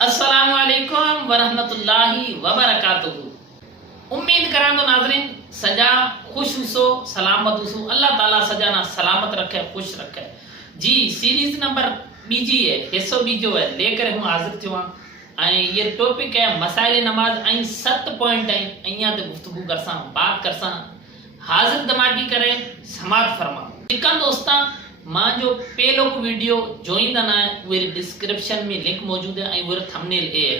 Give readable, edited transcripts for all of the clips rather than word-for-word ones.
अस्सलामु अलैकुम वरहमतुल्लाहि वबरकातुहू। उम्मीद करां तो नाज़रीन सजा खुश हुसो सलामत हुसो, अल्लाह ताला सजा ना सलामत रखे खुश रखे। जी सीरीज नंबर बीजी है, हिस्सो बीजो है लेकर हूं हाजिर थियो हां। ये टॉपिक है मसाइल नमाज ऐं 7 पॉइंट है अहियां ते गुफ्तगू करसा बात करसा हाजिर दिमागी करे समात फरमा। चिकन दोस्ता मां जो पहलो वीडियो जोईंदा ना वे डिस्क्रिप्शन में लिंक मौजूद है ऐं वो थंबनेल है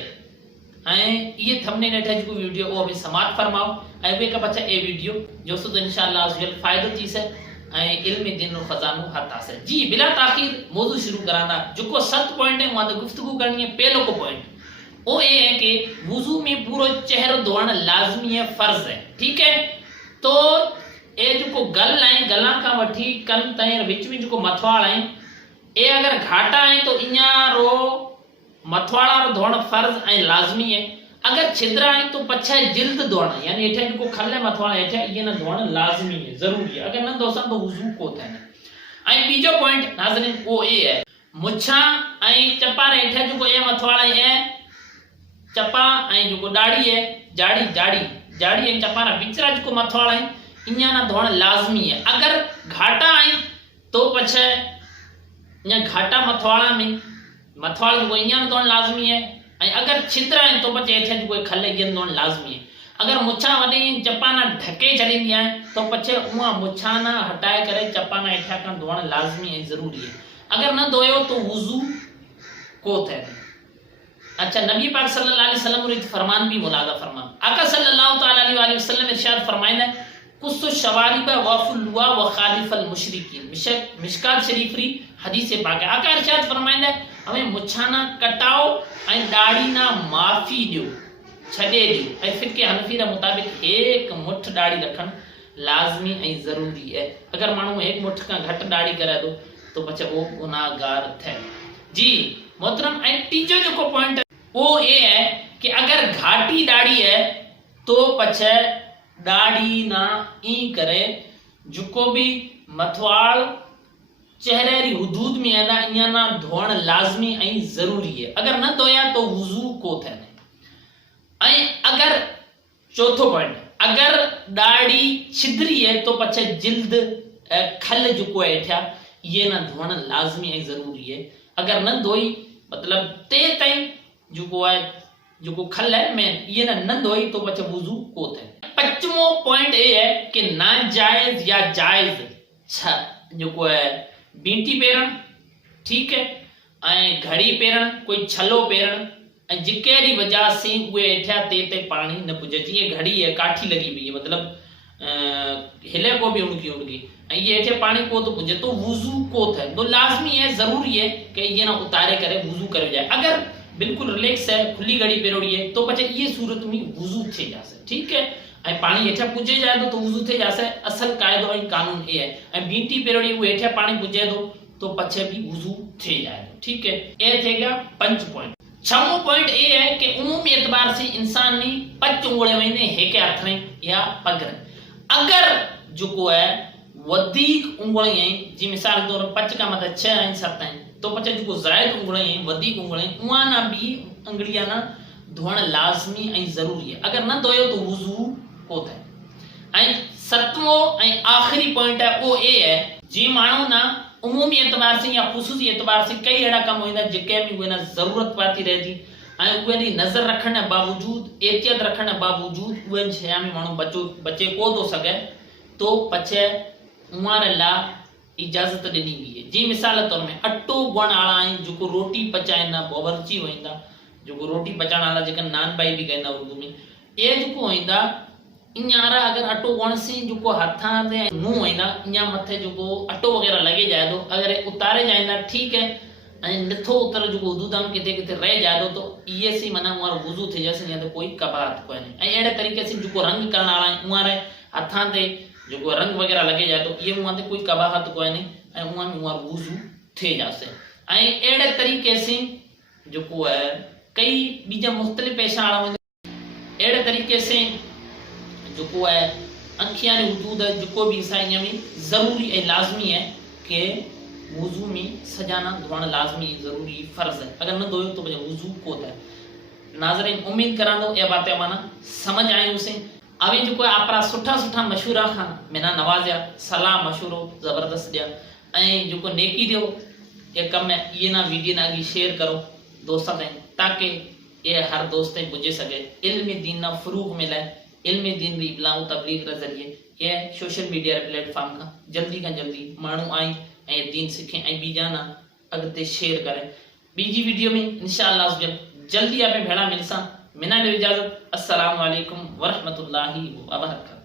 ऐं ये थंबनेल हेठा जो वीडियो वो अभी समाप्त फरमाओ ऐं वे का बच्चा ए वीडियो जो सो तो इंशाअल्लाह अज़ल फायदो थी से ऐं इल्म दिन रो खजानो हता से। जी बिला ताखीर मौजू शुरू कराना जो को 7 पॉइंट है वहां गुफ्तगू करनी है। पहलो को पॉइंट वो ये है कि वुजू में पूरा चेहरा धोना लाजमी है, फर्ज है। ठीक है, तो ए जो गल है गला का वठी कन ताईं विच में जो मथवाड़ है ए अगर घाटा है तो इया रो मथवाड़ा रो धोण फर्ज है लाजमी है। अगर छिद्रा है तो पछे जिल्द धोना यानी हेठे जो खल्ले मथवाड़ा हेठे ये न धोण लाजमी है, जरूरी है। अगर न दोसा तो वुजू को थे न। ऐं बीजो पॉइंट नाज़रीन वो ए है मुछा ऐं चपा हेठे जो ए मथवाड़ा है चपा ऐं जो दाढ़ी है जाड़ी जाड़ी जाड़ी ऐं चपा विचरा जो मथवाड़ा है इन्या ना धोण लाजमी है। अगर घाटा है तो पछे इन्या घाटा मथवाड़ा में मथवाड़ा जो इन्या ना धोण लाजमी है। ऐं अगर छिद्र है तो पछे हेठे जो खले ये धोण लाजमी है। अगर मुछा वडे चपा ना ढके चलींदी है तो पछे उहा मुछा ना हटाए करे चपा ना हेठा का धोण लाजमी है, जरूरी है। अगर न धोयो तो वुजू को थे। अच्छा, नबी पाक सल्लल्लाहु अलैहि वसल्लम रे फरमान भी मुलादा फरमा। आका सल्लल्लाहु तआला अलैहि वसल्लम इरशाद फरमाइंदा कुछ शवारिबा वफुलवा व खालिफल मुशरिकीन मिशकात शरीफ री हदीस पाक है। आका इरशाद फरमाइंदा हमें मुछाना कटाओ ऐं दाढ़ी ना माफी दियो छडे दियो। ऐं फिक्र हनफी रे मुताबिक एक मुठ दाढ़ी रखन लाजमी ऐं जरूरी है। अगर मानू एक मुठ का घट दाढ़ी करे तो पछे वो गुनाहगार थे। जी मोहतरम, ऐं तीजो जो पॉइंट है वो ये है कि अगर घाटी दाढ़ी है तो पछे दाढ़ी ना ई करे जुको भी मथवाड़ चेहरे री हुदूद में है ना इया ना धोण लाजमी ऐं जरूरी है। अगर न धोया तो वुजू को थे। ऐं अगर चौथो पॉइंट अगर दाढ़ी छिद्री है तो पछे जिल्द खल जुको हेठा ये ना धोण लाजमी ऐं जरूरी है। अगर न धोई मतलब ते ताईं जुको है जो खल है मेन ये ना न धोई तो पछे वुजू को थे। पचमो पॉइंट ये है कि नाजायज या जायज जो है बींटी पेरण, ठीक है, ऐं घड़ी पेरण कोई छलो पेरण ऐं जिकेरी वजह से वे हेठा ते पानी न पुजे। जी घड़ी है काठी लगी हुई है मतलब हिले को भी उड़की उड़की ये हेठे पानी को तो पुजे तो वुजू को थे। तो लाजमी है, जरूरी है कि ये ना उतारे करे वुजू करे जाए। अगर बिल्कुल रिलैक्स है खुली घड़ी पेरोड़ी है तो पछे ये सूरत में वुजू थे जासे। ठीक है, ऐं पानी हेठा पुजे जाए तो वुजू थे जासे। असल कायदो ऐं कानून ये है। ऐं बींटी पेरोड़ी वो हेठा पानी पुजे तो पछे भी वुजू थे जाए। ठीक है, ये थे गया 5 पॉइंट। 6वां पॉइंट ये है कि उमूमी एतबार से इंसान ने 5 उंगले वेंदे हेके हथ में या पग में। अगर जो को है वधिक उंगली है जी मिसाल तौर 5 का मतलब 6 ऐं 7 हैं तो पछे जो जायद उंगली है वधिक उंगली उहा ना भी अंगड़िया ना धोण लाजमी ऐं जरूरी है। अगर न धोयो तो वुजू को थे। ऐं 7वां ऐं आखिरी पॉइंट है वो ये है जी मानो ना उमूमी एतबार से या खुसूसी एतबार से कई अड़ा कम होइंदा जेके में ना जरूरत पाती रहती ऐं उहे दी नजर रखण बावजूद एहतियात रखण बावजूद उहे छया में मानो बचे को तो सके तो पछे उमार ला इजाजत दी हुई है। जी मिसाल तौर में अटो गुण आला है जो रोटी पचाए ना बावर्ची होइंदा जो रोटी पचाण वाला जेका नान भाई भी कहंदा उर्दू में ए जो होइंदा इन्यारा अगर अटो गुण से जो हथा ते नु होइंदा इन्या मथे जो अटो वगैरह लगे जाए तो अगर उतारे जाइंदा ठीक है ऐं नथो उतर जो हुदूदम किथे किथे रह जाए तो ये सी मना उहा वुजू थे जैसे या तो कोई कबात कोई नहीं। ऐं एड़े तरीके से जो रंग करण वाला है उहा हथा ते जो रंग वगैरह लगे जाए तो ये उहा ते कोई कबाहत कोई नहीं ऐं उहा में उहा वुजू थे जासे। ऐं एड़े तरीके से जो है कई बीजा मुख्तलिफ पेशा वाला एड़े तरीके से जो है अंखियां हुदूद है जो भी इंसान में जरूरी है लाजमी है कि وضو میں سجانا دھونا لازمی ضروری فرض ہے، اگر نہ دھوئو تو بجے وضو کوتا ہے۔ ناظرین امید کراندو یہ باتیں مانا سمجھ آئیں اسے اویں جو اپنا سٹھا سٹھا مشورہ کھا منا نوازیا، صلاح مشورو زبردست دیا جو نیکی دیو یہ کم یہ نہ ویڈیو نہ آگی شیئر کرو دوستوں تائیں تاکہ یہ ہر دوست پجے سکے، علم دین نہ فروغ ملے، علم دین بھی ابلاغ و تبلیغ کے ذریعے یہ سوشل میڈیا پلیٹ فارم کا جلدی مانو آئیں دین سکھیں بی جانا اگتے شیئر کریں۔ بیجی ویڈیو میں انشاءاللہ جلدی آپ بھیڑا ملساں، منا لے اجازت، السلام علیکم ورحمۃ اللہ وبرکاتہ۔